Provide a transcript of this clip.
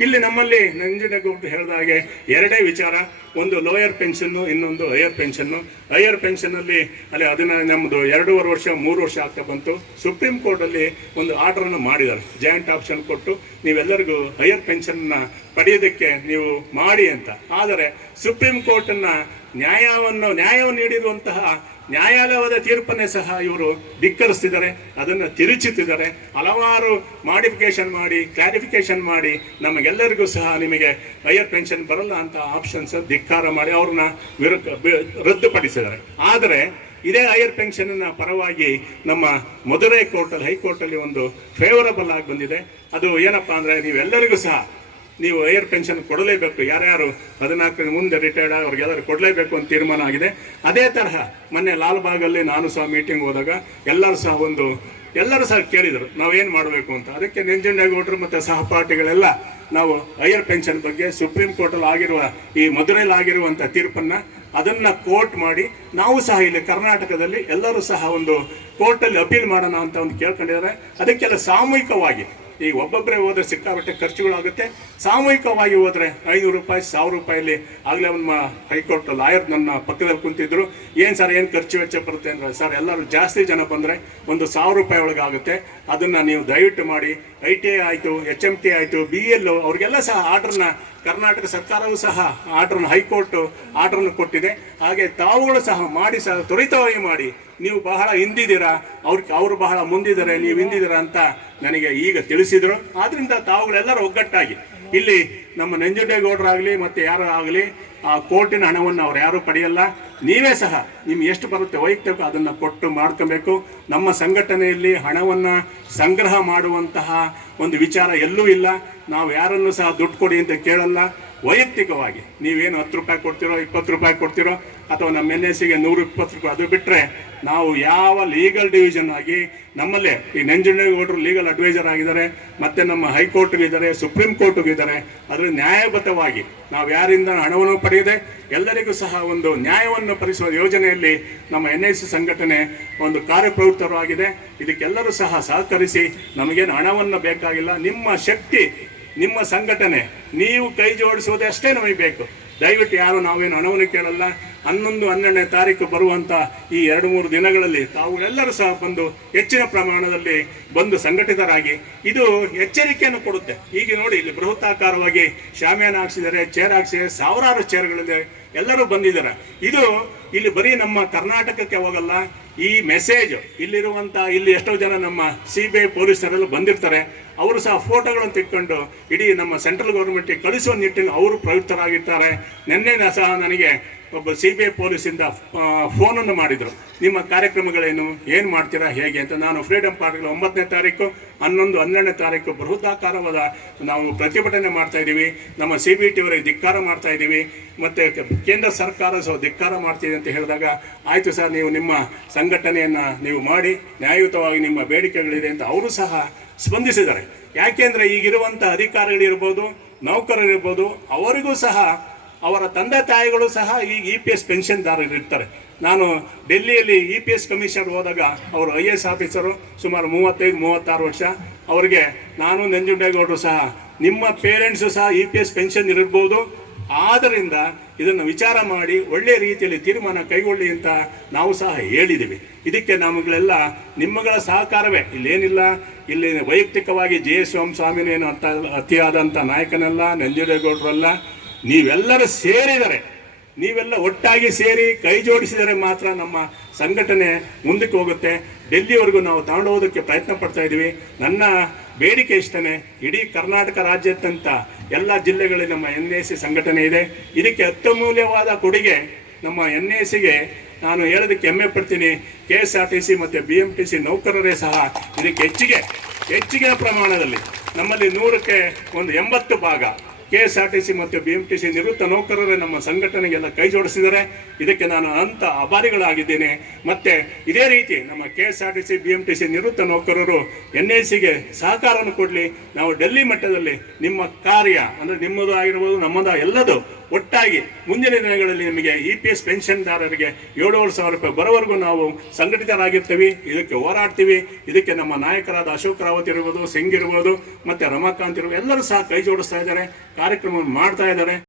ಇಲ್ಲಿ ನಮ್ಮಲ್ಲಿ ನಂಜನಗೌಡ ಹೇಳಿದ ಹಾಗೆ ಎರಡೇ ವಿಚಾರ. ಒಂದು ಲೋಯರ್ ಪೆನ್ಷನ್ನು ಇನ್ನೊಂದು ಹೈಯರ್ ಪೆನ್ಷನ್ನು ಹೈಯರ್ ಪೆನ್ಷನಲ್ಲಿ ಅಲ್ಲಿ ಅದನ್ನು ನಮ್ಮದು ಎರಡೂವರೆ ವರ್ಷ, ಮೂರು ವರ್ಷ ಆಗ್ತಾ ಬಂತು. ಸುಪ್ರೀಂ ಕೋರ್ಟಲ್ಲಿ ಒಂದು ಆರ್ಡ್ರನ್ನು ಮಾಡಿದ್ದಾರೆ. ಜಾಯಿಂಟ್ ಆಪ್ಷನ್ ಕೊಟ್ಟು ನೀವೆಲ್ಲರಿಗೂ ಹೈಯರ್ ಪೆನ್ಷನ್ನ ಪಡೆಯೋದಕ್ಕೆ ನೀವು ಮಾಡಿ ಅಂತ. ಆದರೆ ಸುಪ್ರೀಂ ಕೋರ್ಟನ್ನು ನ್ಯಾಯವನ್ನು ನ್ಯಾಯವನ್ನು ನೀಡಿರುವಂತಹ ನ್ಯಾಯಾಲಯದ ತೀರ್ಪನ್ನೇ ಸಹ ಇವರು ಧಿಕ್ಕರಿಸ್ತಿದ್ದಾರೆ, ಅದನ್ನು ತಿರುಚುತ್ತಿದ್ದಾರೆ ಹಲವಾರು ಮಾಡಿಫಿಕೇಶನ್ ಮಾಡಿ ಕ್ಲಾರಿಫಿಕೇಶನ್ ಮಾಡಿ ನಮಗೆಲ್ಲರಿಗೂ ಸಹ ನಿಮಗೆ ಹೈಯರ್ ಪೆನ್ಷನ್ ಬರಲ್ಲ ಅಂತ ಆಪ್ಷನ್ಸ್ ಧಿಕ್ಕಾರ ಮಾಡಿ ಅವ್ರನ್ನ ರದ್ದುಪಡಿಸಿದ್ದಾರೆ. ಆದರೆ ಇದೇ ಹೈಯರ್ ಪೆನ್ಷನ್ ಪರವಾಗಿ ನಮ್ಮ ಮಧುರೈ ಕೋರ್ಟಲ್ಲಿ, ಹೈಕೋರ್ಟಲ್ಲಿ ಒಂದು ಫೇವರಬಲ್ ಆಗಿ ಬಂದಿದೆ. ಅದು ಏನಪ್ಪಾ ಅಂದ್ರೆ ನೀವೆಲ್ಲರಿಗೂ ಸಹ ನೀವು ಹೈಯರ್ ಪೆನ್ಷನ್ ಕೊಡಲೇಬೇಕು. ಯಾರ್ಯಾರು ಹದಿನಾಲ್ಕರ ಮುಂದೆ ರಿಟೈರ್ಡ್ ಅವ್ರಿಗೆಲ್ಲರೂ ಕೊಡಲೇಬೇಕು ಅಂತ ತೀರ್ಮಾನ ಆಗಿದೆ. ಅದೇ ತರಹ ಮೊನ್ನೆ ಲಾಲ್ಬಾಗಲ್ಲಿ ನಾನು ಸಹ ಮೀಟಿಂಗ್ ಹೋದಾಗ ಎಲ್ಲರೂ ಸಹ ಒಂದು, ಎಲ್ಲರೂ ಸಹ ಕೇಳಿದರು ನಾವೇನು ಮಾಡಬೇಕು ಅಂತ. ಅದಕ್ಕೆ ನಂಜುಂಡೇಗೌಡರು ಮತ್ತು ಸಹಪಾಠಿಗಳೆಲ್ಲ ನಾವು ಹೈಯರ್ ಪೆನ್ಷನ್ ಬಗ್ಗೆ ಸುಪ್ರೀಂ ಕೋರ್ಟಲ್ಲಿ ಆಗಿರುವ ಈ ಮಧುರೈಲಿ ಆಗಿರುವಂಥ ತೀರ್ಪನ್ನು ಅದನ್ನು ಕೋರ್ಟ್ ಮಾಡಿ ನಾವು ಸಹ ಇಲ್ಲಿ ಕರ್ನಾಟಕದಲ್ಲಿ ಎಲ್ಲರೂ ಸಹ ಒಂದು ಕೋರ್ಟಲ್ಲಿ ಅಪೀಲ್ ಮಾಡೋಣ ಅಂತ ಒಂದು ಕೇಳ್ಕೊಂಡಿದ್ದಾರೆ. ಅದಕ್ಕೆಲ್ಲ ಸಾಮೂಹಿಕವಾಗಿ ಈ ಒಬ್ಬೊಬ್ಬರೇ ಹೋದ್ರೆ ಸಿಕ್ಕಾಪಟ್ಟೆ ಖರ್ಚುಗಳಾಗುತ್ತೆ. ಸಾಮೂಹಿಕವಾಗಿ ಹೋದರೆ ಐನೂರು ರೂಪಾಯಿ, ಸಾವಿರ ರೂಪಾಯಲ್ಲಿ ಆಗಲೇ ನಮ್ಮ ಹೈಕೋರ್ಟ್ ಲಾಯರ್ ನನ್ನ ಪಕ್ಕದಲ್ಲಿ ಕುಂತಿದ್ರು. ಏನು ಸರ್, ಏನು ಖರ್ಚು ವೆಚ್ಚ ಬರುತ್ತೆ ಅಂದರೆ, ಸರ್, ಎಲ್ಲರೂ ಜಾಸ್ತಿ ಜನ ಬಂದರೆ ಒಂದು ಸಾವಿರ ರೂಪಾಯಿ ಒಳಗೆ ಆಗುತ್ತೆ ಅದನ್ನು ನೀವು ದಯವಿಟ್ಟು ಮಾಡಿ, ಐ ಟಿ ಐ ಆಯಿತು, ಎಚ್ ಎಂ ಟಿ ಆಯಿತು, ಬಿ ಎಲ್ ಅವ್ರಿಗೆಲ್ಲ ಸಹ ಆರ್ಡ್ರನ್ನ ಕರ್ನಾಟಕ ಸರ್ಕಾರವೂ ಸಹ ಆರ್ಡ್ರನ್ನು ಹೈಕೋರ್ಟ್ ಆರ್ಡ್ರನ್ನು ಕೊಟ್ಟಿದೆ. ಹಾಗೆ ತಾವುಗಳು ಸಹ ಮಾಡಿ ಸಹ ತ್ವರಿತವಾಗಿ ಮಾಡಿ. ನೀವು ಬಹಳ ಹಿಂದಿದ್ದೀರಾ, ಅವ್ರ ಅವರು ಬಹಳ ಮುಂದಿದ್ದಾರೆ, ನೀವು ಹಿಂದಿದ್ದೀರಾ ಅಂತ ನನಗೆ ಈಗ ತಿಳಿಸಿದರು. ಆದ್ದರಿಂದ ತಾವುಗಳೆಲ್ಲರೂ ಒಗ್ಗಟ್ಟಾಗಿ. ಇಲ್ಲಿ ನಮ್ಮ ನಂಜುಂಡೇಗೌಡರಾಗಲಿ ಮತ್ತೆ ಯಾರು ಆಗಲಿ ಆ ಕೋರ್ಟಿನ ಹಣವನ್ನು ಅವ್ರು ಯಾರು ಪಡೆಯಲ್ಲ. ನೀವೇ ಸಹ ನಿಮ್ಗೆ ಎಷ್ಟು ಬರುತ್ತೆ ವೈಯಕ್ತಿಕ ಅದನ್ನು ಕೊಟ್ಟು ಮಾಡ್ಕೋಬೇಕು. ನಮ್ಮ ಸಂಘಟನೆಯಲ್ಲಿ ಹಣವನ್ನು ಸಂಗ್ರಹ ಮಾಡುವಂತಹ ಒಂದು ವಿಚಾರ ಎಲ್ಲೂ ಇಲ್ಲ. ನಾವು ಯಾರನ್ನು ಸಹ ದುಡ್ಡು ಕೊಡಿ ಅಂತ ಕೇಳಲ್ಲ. ವೈಯಕ್ತಿಕವಾಗಿ ನೀವೇನು ಹತ್ತು ರೂಪಾಯಿ ಕೊಡ್ತಿರೋ, ಇಪ್ಪತ್ತು ರೂಪಾಯಿ ಕೊಡ್ತಿರೋ, ಅಥವಾ ನಮ್ಮ ಎನ್ ಎಸ್ಸಿಗೆ ನೂರು, ಇಪ್ಪತ್ತು ರೂಪಾಯಿ ಅದು ಬಿಟ್ಟರೆ ನಾವು ಯಾವ ಲೀಗಲ್ ಡಿವಿಷನ್ ಆಗಿ ನಮ್ಮಲ್ಲೇ ಈ ನಂಜುಂಡೇಗೌಡರು ಲೀಗಲ್ ಅಡ್ವೈಸರ್ ಆಗಿದ್ದಾರೆ, ಮತ್ತು ನಮ್ಮ ಹೈಕೋರ್ಟ್ಗೆ ಇದ್ದಾರೆ, ಸುಪ್ರೀಂ ಕೋರ್ಟ್ಗೆ ಇದ್ದಾರೆ ಅದರ ನ್ಯಾಯಬದ್ಧವಾಗಿ ನಾವು ಯಾರಿಂದ ಹಣವನ್ನು ಪಡೆಯದೆ ಎಲ್ಲರಿಗೂ ಸಹ ಒಂದು ನ್ಯಾಯವನ್ನು ಪರಿಸುವ ಯೋಜನೆಯಲ್ಲಿ ನಮ್ಮ ಎನ್ ಎಸ್ ಸಿ ಸಂಘಟನೆ ಒಂದು ಕಾರ್ಯಪ್ರವೃತ್ತರೂ ಆಗಿದೆ. ಇದಕ್ಕೆಲ್ಲರೂ ಸಹ ಸಹಕರಿಸಿ ನಮಗೇನು ಹಣವನ್ನು ಬೇಕಾಗಿಲ್ಲ, ನಿಮ್ಮ ಶಕ್ತಿ ನಿಮ್ಮ ಸಂಘಟನೆ, ನೀವು ಕೈ ಜೋಡಿಸುವುದಷ್ಟೇ ನಮಗೆ ಬೇಕು. ದಯವಿಟ್ಟು ಯಾರು ನಾವೇನು ಹಣವನ್ನು ಕೇಳಲ್ಲ. ಹನ್ನೊಂದು, ಹನ್ನೆರಡನೇ ತಾರೀಕು ಬರುವಂತ ಈ ಎರಡು, ಮೂರು ದಿನಗಳಲ್ಲಿ ತಾವು ಎಲ್ಲರೂ ಸಹ ಬಂದು ಹೆಚ್ಚಿನ ಪ್ರಮಾಣದಲ್ಲಿ ಬಂದು ಸಂಘಟಿತರಾಗಿ ಇದು ಎಚ್ಚರಿಕೆಯನ್ನು ಕೊಡುತ್ತೆ. ಈಗ ನೋಡಿ, ಇಲ್ಲಿ ಬೃಹತ್ತಾಕಾರವಾಗಿ ಶಾಮಿಯಾನ ಹಾಕ್ಸಿದ್ದಾರೆ ಚೇರ್ ಹಾಕ್ಸಿದ್ದಾರೆ, ಸಾವಿರಾರು ಚೇರ್ಗಳಿದೆ ಎಲ್ಲರೂ ಬಂದಿದ್ದಾರೆ. ಇದು ಇಲ್ಲಿ ಬರೀ ನಮ್ಮ ಕರ್ನಾಟಕಕ್ಕೆ ಹೋಗಲ್ಲ ಈ ಮೆಸೇಜ್ ಇಲ್ಲಿರುವಂತ ಇಲ್ಲಿ ಎಷ್ಟೋ ಜನ ನಮ್ಮ ಸಿ ಬಿ ಐ ಪೊಲೀಸರೆಲ್ಲ ಬಂದಿರ್ತಾರೆ. ಅವರು ಸಹ ಫೋಟೋಗಳನ್ನು ತೆಕ್ಕೊಂಡು ಇಡೀ ನಮ್ಮ ಸೆಂಟ್ರಲ್ ಗೌರ್ಮೆಂಟಿಗೆ ಕಳಿಸುವ ನಿಟ್ಟಿನಲ್ಲಿ ಅವರು ಪ್ರಯುಕ್ತರಾಗಿರ್ತಾರೆ ನಿನ್ನೆ ಸಹ ನನಗೆ ಒಬ್ಬ ಸಿ ಬಿ ಐ ಪೊಲೀಸಿಂದ ಫೋನನ್ನು ಮಾಡಿದರು. ನಿಮ್ಮ ಕಾರ್ಯಕ್ರಮಗಳೇನು, ಏನು ಮಾಡ್ತೀರಾ, ಹೇಗೆ ಅಂತ. ನಾನು ಫ್ರೀಡಮ್ ಪಾರ್ಕ್ಗಳ ಒಂಬತ್ತನೇ ತಾರೀಕು, ಹನ್ನೊಂದು, ಹನ್ನೆರಡನೇ ತಾರೀಕು ಬೃಹದಾಕಾರವಾದ ನಾವು ಪ್ರತಿಭಟನೆ ಮಾಡ್ತಾ ಇದ್ದೀವಿ. ನಮ್ಮ ಸಿ ಬಿ ಟಿ ಅವರಿಗೆ ಧಿಕ್ಕಾರ ಮಾಡ್ತಾ ಇದ್ದೀವಿ. ಮತ್ತೆ ಕೇಂದ್ರ ಸರ್ಕಾರ ಸಹ ಧಿಕ್ಕಾರ ಮಾಡ್ತೀವಿ ಅಂತ ಹೇಳಿದಾಗ, ಆಯಿತು ಸರ್, ನೀವು ನಿಮ್ಮ ಸಂಘಟನೆಯನ್ನು ನೀವು ಮಾಡಿ, ನ್ಯಾಯಯುತವಾಗಿ ನಿಮ್ಮ ಬೇಡಿಕೆಗಳಿದೆ ಅಂತ ಅವರು ಸಹ ಸ್ಪಂದಿಸಿದ್ದಾರೆ. ಯಾಕೆಂದರೆ ಈಗಿರುವಂಥ ಅಧಿಕಾರಿಗಳಿರ್ಬೋದು, ನೌಕರರಿರ್ಬೋದು, ಅವರಿಗೂ ಸಹ ಅವರ ತಂದೆ ತಾಯಿಗಳು ಸಹ ಈ ಇ ಪಿ ಎಸ್ ಪೆನ್ಷನ್ದಾರರು ಇರ್ತಾರೆ ನಾನು ಡೆಲ್ಲಿಯಲ್ಲಿ ಇ ಪಿ ಎಸ್ ಕಮಿಷನರ್ ಹೋದಾಗ ಅವರು ಐ ಎ ಎಸ್ ಆಫೀಸರು ಸುಮಾರು ಮೂವತ್ತೈದು, ಮೂವತ್ತಾರು ವರ್ಷ. ಅವರಿಗೆ ನಾನು ನಂಜುಂಡೇಗೌಡರು ಸಹ, ನಿಮ್ಮ ಪೇರೆಂಟ್ಸು ಸಹ ಇ ಪಿ ಎಸ್ ಪೆನ್ಷನ್ ಇರಬಹುದು ಆದ್ದರಿಂದ ಇದನ್ನು ವಿಚಾರ ಮಾಡಿ ಒಳ್ಳೆಯ ರೀತಿಯಲ್ಲಿ ತೀರ್ಮಾನ ಕೈಗೊಳ್ಳಿ ಅಂತ ನಾವು ಸಹ ಹೇಳಿದ್ದೀವಿ. ಇದಕ್ಕೆ ನಮಗಳೆಲ್ಲ ನಿಮ್ಮಗಳ ಸಹಕಾರವೇ. ಇಲ್ಲೇನಿಲ್ಲ. ಇಲ್ಲಿ ವೈಯಕ್ತಿಕವಾಗಿ ಜೆ ಎಸ್ ಸ್ವಾಮಿನೇನು ಅಂತ ಅತಿಯಾದಂಥ ನಾಯಕನಲ್ಲ ನಂಜುರೇಗೌಡರಲ್ಲ ನೀವೆಲ್ಲರೂ ಸೇರಿದರೆ, ನೀವೆಲ್ಲ ಒಟ್ಟಾಗಿ ಸೇರಿ ಕೈ ಜೋಡಿಸಿದರೆ ಮಾತ್ರ ನಮ್ಮ ಸಂಘಟನೆ ಮುಂದಕ್ಕೆ ಹೋಗುತ್ತೆ. ಡೆಲ್ಲಿವರೆಗೂ ನಾವು ತಗೊಂಡು ಹೋಗೋದಕ್ಕೆ ಪ್ರಯತ್ನ ಪಡ್ತಾ ಇದ್ದೀವಿ. ನನ್ನ ಬೇಡಿಕೆ ಇಷ್ಟನೇ, ಇಡೀ ಕರ್ನಾಟಕ ರಾಜ್ಯಾದ್ಯಂತ ಎಲ್ಲ ಜಿಲ್ಲೆಗಳಲ್ಲಿ ನಮ್ಮ ಎನ್ ಎ ಸಿ ಸಂಘಟನೆ ಇದೆ. ಇದಕ್ಕೆ ಅತ್ಯಮೂಲ್ಯವಾದ ಕೊಡುಗೆ ನಮ್ಮ ಎನ್ ಎ ಸಿಗೆ. ನಾನು ಹೇಳೋದಕ್ಕೆ ಹೆಮ್ಮೆ ಪಡ್ತೀನಿ, K S R T C ಮತ್ತು ಬಿ ಎಂ ಟಿ ಸಿ ನೌಕರರೇ ಸಹ ಇದಕ್ಕೆ ಹೆಚ್ಚಿಗೆ ಹೆಚ್ಚಿಗೆ ಪ್ರಮಾಣದಲ್ಲಿ ನಮ್ಮಲ್ಲಿ ನೂರಕ್ಕೆ ಒಂದು ಎಂಬತ್ತು ಭಾಗ. K S R T C ಮತ್ತು ಬಿ ಎಂ ಟಿ ಸಿ ನಿವೃತ್ತ ನೌಕರರೇ ನಮ್ಮ ಸಂಘಟನೆಗೆಲ್ಲ ಕೈ ಜೋಡಿಸಿದ್ದಾರೆ ಇದಕ್ಕೆ ನಾನು ಅಂತ ಆಭಾರಿಗಳಾಗಿದ್ದೇನೆ ಮತ್ತೆ ಇದೇ ರೀತಿ ನಮ್ಮ K S R T C B M T C ನಿವೃತ್ತ ನೌಕರರು ಎನ್ ಐ ಸಿಗೆ ಸಹಕಾರವನ್ನು ಕೊಡಲಿ. ನಾವು ಡೆಲ್ಲಿ ಮಟ್ಟದಲ್ಲಿ ನಿಮ್ಮ ಕಾರ್ಯ ಅಂದರೆ ನಿಮ್ಮದು ಆಗಿರ್ಬೋದು ನಮ್ಮದ ಎಲ್ಲದು ಒಟ್ಟಾಗಿ ಮುಂದಿನ ದಿನಗಳಲ್ಲಿ ನಿಮಗೆ ಇ ಪಿ ಎಸ್ ಪೆನ್ಷನ್ದಾರರಿಗೆ ಏಳುವರೆ ಸಾವಿರ ರೂಪಾಯಿ ಬರೋವರೆಗೂ ನಾವು ಸಂಘಟಿತರಾಗಿರ್ತೀವಿ, ಇದಕ್ಕೆ ಹೋರಾಡ್ತೀವಿ, ಇದಕ್ಕೆ ನಮ್ಮ ನಾಯಕರಾದ ಅಶೋಕ್ ರಾವತ್ ಇರ್ಬೋದು, ಸಿಂಗ್ ಇರ್ಬೋದು, ಮತ್ತು ರಮಾಕಾಂತ್ ಇರ್ಬೋದು, ಎಲ್ಲರೂ ಸಹ ಕೈ ಜೋಡಿಸ್ತಾ ಇದ್ದಾರೆ, ಕಾರ್ಯಕ್ರಮವನ್ನು ಮಾಡ್ತಾ ಇದ್ದಾರೆ.